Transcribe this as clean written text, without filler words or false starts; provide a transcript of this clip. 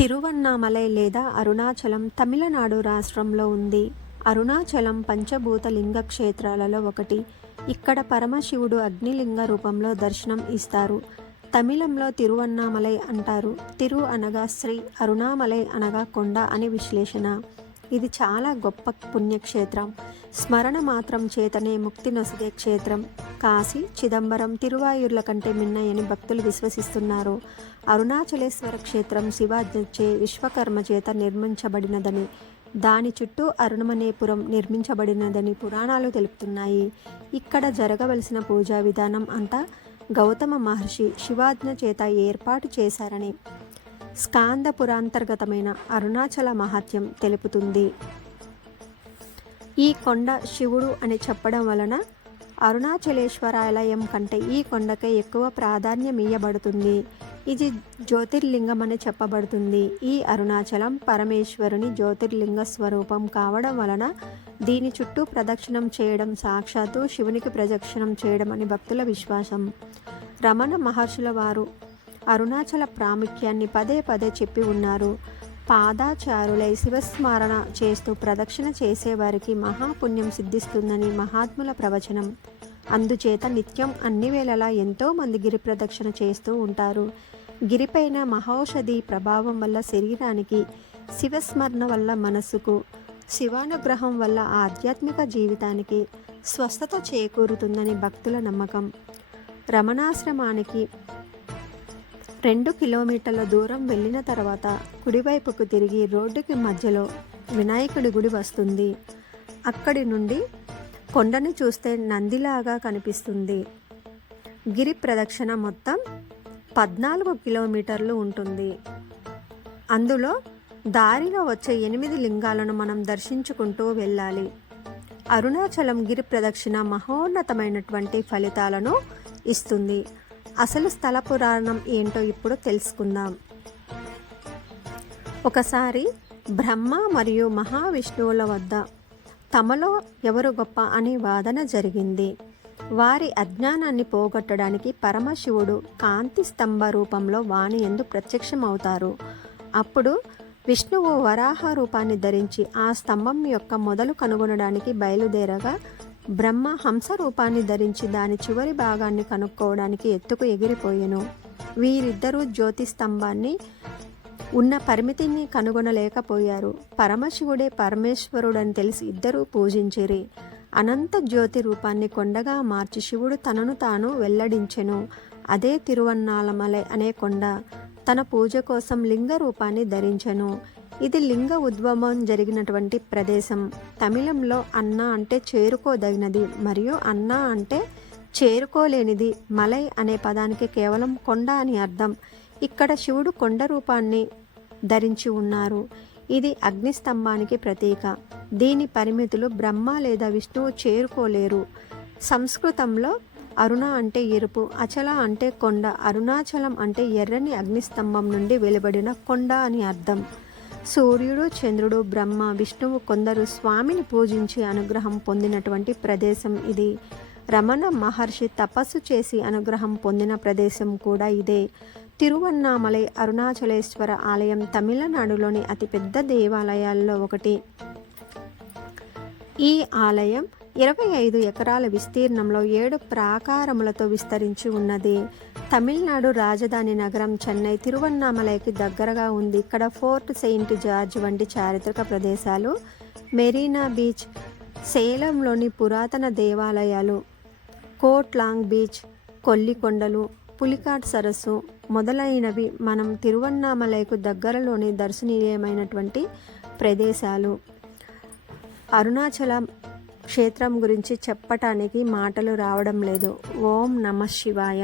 తిరువన్నామలై లేదా అరుణాచలం తమిళనాడు రాష్ట్రంలో ఉంది. అరుణాచలం పంచభూత లింగ క్షేత్రాలలో ఒకటి. ఇక్కడ పరమశివుడు అగ్నిలింగ రూపంలో దర్శనం ఇస్తారు. తమిళంలో తిరువన్నామలై అంటారు. తిరు అనగా శ్రీ, అరుణామలై అనగా కొండ అని విశ్లేషణ. ఇది చాలా గొప్ప పుణ్యక్షేత్రం. స్మరణ మాత్రం చేతనే ముక్తి నొసగే క్షేత్రం. కాశీ, చిదంబరం, తిరువాయూర్ల కంటే మిన్నయని భక్తులు విశ్వసిస్తున్నారు. అరుణాచలేశ్వర క్షేత్రం శివాజ్ఞచే విశ్వకర్మ చేత నిర్మించబడినదని, దాని చుట్టూ అరుణమనేపురం నిర్మించబడినదని పురాణాలు తెలుపుతున్నాయి. ఇక్కడ జరగవలసిన పూజా విధానం అంతా గౌతమ మహర్షి శివాజ్ఞ చేత ఏర్పాటు చేశారని స్కాంద పురాంతర్గతమైన అరుణాచల మహాత్యం తెలుపుతుంది. ఈ కొండ శివుడు అని చెప్పడం వలన అరుణాచలేశ్వరాలయం కంటే ఈ కొండకే ఎక్కువ ప్రాధాన్యం ఇయ్యబడుతుంది. ఇది జ్యోతిర్లింగం అని చెప్పబడుతుంది. ఈ అరుణాచలం పరమేశ్వరుని జ్యోతిర్లింగ స్వరూపం కావడం వలన దీని చుట్టూ ప్రదక్షిణం చేయడం సాక్షాత్తు శివునికి ప్రదక్షిణం చేయడం అని భక్తుల విశ్వాసం. రమణ మహర్షుల వారు అరుణాచల ప్రాముఖ్యాన్ని పదే పదే చెప్పి ఉన్నారు. పాదాచారులై శివస్మరణ చేస్తూ ప్రదక్షిణ చేసేవారికి మహాపుణ్యం సిద్ధిస్తుందని మహాత్ముల ప్రవచనం. అందుచేత నిత్యం అన్ని వేళలా ఎంతోమంది గిరి ప్రదక్షిణ చేస్తూ ఉంటారు. గిరిపైన మహౌషధి ప్రభావం వల్ల శరీరానికి, శివస్మరణ వల్ల మనస్సుకు, శివానుగ్రహం వల్ల ఆధ్యాత్మిక జీవితానికి స్వస్థత చేకూరుతుందని భక్తుల నమ్మకం. రమణాశ్రమానికి 2 కిలోమీటర్ల దూరం వెళ్ళిన తర్వాత కుడివైపుకు తిరిగి రోడ్డుకి మధ్యలో వినాయకుడి గుడి వస్తుంది. అక్కడి నుండి కొండని చూస్తే నందిలాగా కనిపిస్తుంది. గిరి ప్రదక్షిణ మొత్తం 14 కిలోమీటర్లు ఉంటుంది. అందులో దారిలో వచ్చే 8 లింగాలను మనం దర్శించుకుంటూ వెళ్ళాలి. అరుణాచలం గిరి ప్రదక్షిణ మహోన్నతమైనటువంటి ఫలితాలను ఇస్తుంది. అసలు స్థల పురాణం ఏంటో ఇప్పుడు తెలుసుకుందాం. ఒకసారి బ్రహ్మ మరియు మహావిష్ణువుల వద్ద తమలో ఎవరు గొప్ప అనే వాదన జరిగింది. వారి అజ్ఞానాన్ని పోగొట్టడానికి పరమశివుడు కాంతి స్తంభ రూపంలో వాని యందు ప్రత్యక్షమవుతారు. అప్పుడు విష్ణువు వరాహ రూపాన్ని ధరించి ఆ స్తంభం యొక్క మొదలు కనుగొనడానికి బయలుదేరగా, బ్రహ్మ హంస రూపాన్ని ధరించి దాని చివరి భాగాన్ని కనుక్కోవడానికి ఎత్తుకు ఎగిరిపోయెను. వీరిద్దరూ జ్యోతి స్తంభాన్ని ఉన్న పరిమితిని కనుగొనలేకపోయారు. పరమశివుడే పరమేశ్వరుడని తెలిసి ఇద్దరూ పూజించిరి. అనంత జ్యోతి రూపాన్ని కొండగా మార్చి శివుడు తనను తాను వెల్లడించెను. అదే తిరువన్నామలై అనే కొండ. తన పూజ కోసం లింగ రూపాన్ని ధరించెను. ఇది లింగ ఉద్భవం జరిగినటువంటి ప్రదేశం. తమిళంలో అన్న అంటే చేరుకోదగినది మరియు అన్న అంటే చేరుకోలేనిది. మలై అనే పదానికి కేవలం కొండ అని అర్థం. ఇక్కడ శివుడు కొండ రూపాన్ని ధరించి ఉన్నారు. ఇది అగ్నిస్తంభానికి ప్రతీక. దీని పరిమితులు బ్రహ్మ లేదా విష్ణువు చేరుకోలేరు. సంస్కృతంలో అరుణ అంటే ఎరుపు, అచల అంటే కొండ, అరుణాచలం అంటే ఎర్రని అగ్నిస్తంభం నుండి వెలువడిన కొండ అని అర్థం. సూర్యుడు, చంద్రుడు, బ్రహ్మ, విష్ణువు కొందరు స్వామిని పూజించి అనుగ్రహం పొందినటువంటి ప్రదేశం ఇది. రమణ మహర్షి తపస్సు చేసి అనుగ్రహం పొందిన ప్రదేశం కూడా ఇదే. తిరువన్నామలై అరుణాచలేశ్వర ఆలయం తమిళనాడులోని అతిపెద్ద దేవాలయాల్లో ఒకటి. ఈ ఆలయం 25 ఎకరాల విస్తీర్ణంలో 7 ప్రాకారములతో విస్తరించి ఉన్నది. తమిళనాడు రాజధాని నగరం చెన్నై తిరువన్నామలైకి దగ్గరగా ఉంది. ఇక్కడ ఫోర్ట్ సెయింట్ జార్జ్ వంటి చారిత్రక ప్రదేశాలు, మెరీనా బీచ్, సేలంలోని పురాతన దేవాలయాలు, కోట్ లాంగ్ బీచ్, కొల్లికొండలు, పులికాట్ సరస్సు మొదలైనవి మనం తిరువన్నామలైకు దగ్గరలోని దర్శనీయమైనటువంటి ప్రదేశాలు. అరుణాచలం క్షేత్రం గురించి చెప్పటానికి మాటలు రావడం లేదు. ఓం నమః శివాయ.